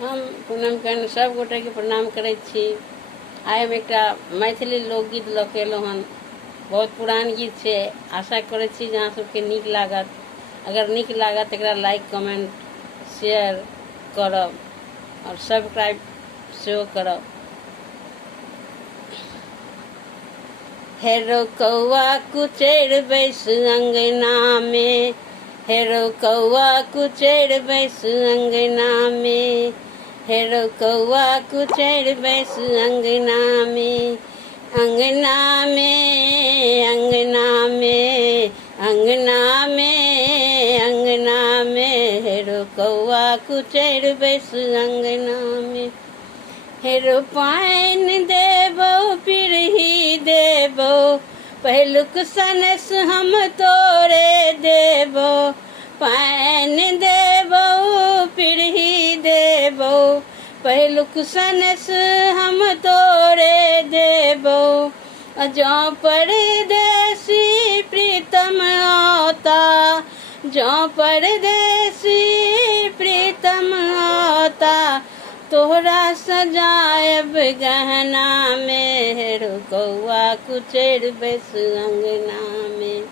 हम पूनम कन सब गोटे के प्रणाम करैत छी। आइ हम एकटा मैथिली लोकगीत लऽ के एलहुँ हन। बहुत पुरान गीत छै। आशा करैत छी जे अहाँ सबके नीक लागत। अगर नीक लागत एकरा लाइक कमेंट शेयर करब और सब्सक्राइब सेहो करब। हेरो कौआ कुचैर बैस अंगना में, हेरो कौआ कुचैर बैस अंगना में, हेरो कौआ कुचैर बैस अंगना में, अंगना में अंगना में अंगना में अंगना में, हेरो कौआ कुचैर बैस अंगना में। हेरो पानि देबो पिरही देबो, पहिलुक सनस हम तोरे देबो, पानि देबो पिरही देबो, पहिलुक सनस हम तोरे देबो। जौ परदेसी प्रीतम आता, जौ परदेसी प्रीतम आता, तोहरा सजायब गहना में, हेरो कौआ कुचैर बैस अंगना में,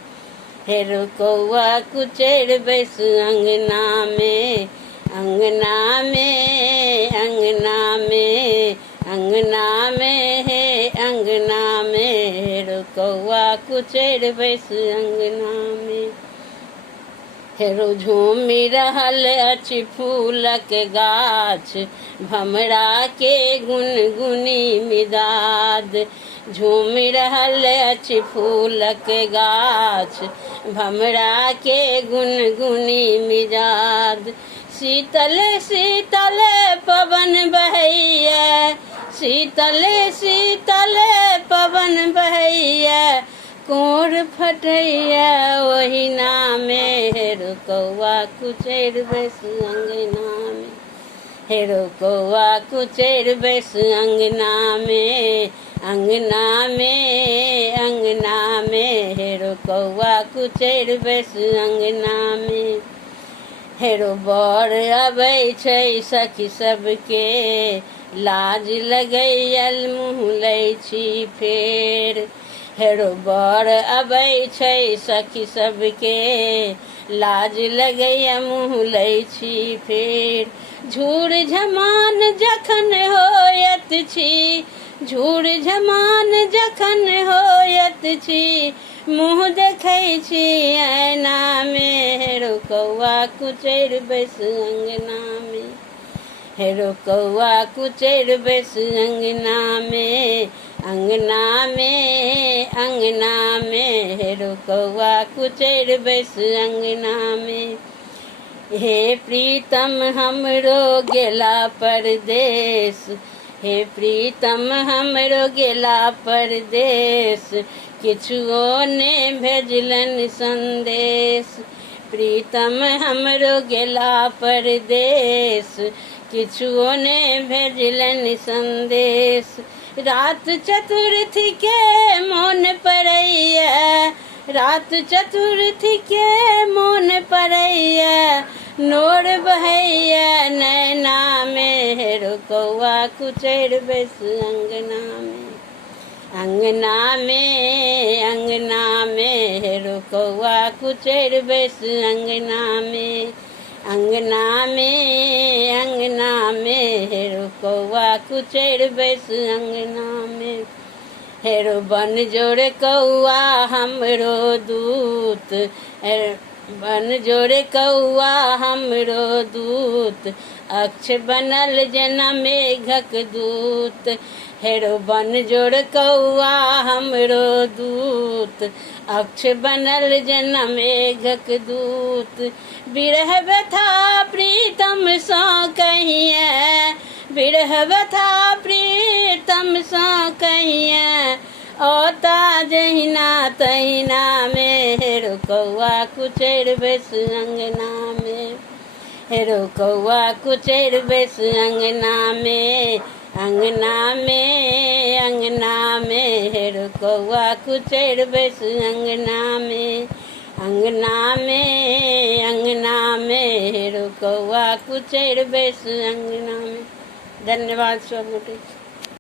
हेरो कौआ कुचैर बैस अंगना में, अंगना में अंगना में अंगना में हे अंगना में, हेरो कौआ कुचैर बैस अंगना में। हेरो झूमि रहल अछि फूलक गाछ, भमरा के गुनगुनी मिजाज, झूमि रहल अछि फूलक गाछ, भमरा के गुनगुनी मिजाज। शीतल शीतल पवन बहैया, शीतल शीतल पवन बहैया, कोर फटैया ओहिना में, हेरो कौआ कुचैर बैस अंगना में, हेरो कौआ कुचैर बैस अंगना में, अंगना में अंगना में, हेरो कौआ कुचैर बैस अंगना में। हेरो बर अबै छै सखी सबके, लाज लगैयल मुँह लै छी फेर, हेरो बर अबै छै सखी सबके, लाज लगैया मुँह लै छी फेर। झूर झमान जखन होयत छी, झूर झमान जखन होयत छी, मुँह देखै छी ऐना में, हेरो कौआ कुचैर बैस अंगना में, हेरो कौआ कुचैर बैस अंगना में, अंगना में अंगना में, हेरो कौआ कुचैर बैस अंगना में। हे प्रीतम हमरो गेला परदेस, हे प्रीतम हमरो गेला परदेस, किछुओ ने भेजलन संदेश, प्रीतम हमरो गेला परदेस, किछुओ ने भेजलन संदेश। रात चतुर्थी के मोन पड़ैया, रात चतुर्थी के मोन पड़ैया, नोर बहैया नैना में, हेरो कौआ कुचैर बैस अंगना में, अंगना में अंगना में, हेरो कौआ कुचैर बैस अंगना में, अंगना में अंगना में, हेरो कौआ कुचैर बैस अंगना में। हेरो बन जोड़े कौआ हमरो दूत, बन जोड़े कौआ हमरो दूत, अक्ष बनल जेना मेघक दूत, हेरो बन जोड़ कौआ हमरो दूत, अक्ष बनल जेना मेघक दूत। बिरह व्यथा प्रीतम सँ कहिए, बिरह व्यथा प्रीतम सँ कहिए, ओता जहिना तहिना में, हेरो कौआ कुचैर बैस अंगना में, हेरो कौआ कुचैर बैस अंगना में, अंगना में अंगना में, हेरो कौआ कुचैर बैस अंगना में, अंगना में रुकवा कुचैर बेस अंगना में। धन्यवाद सब गोटे।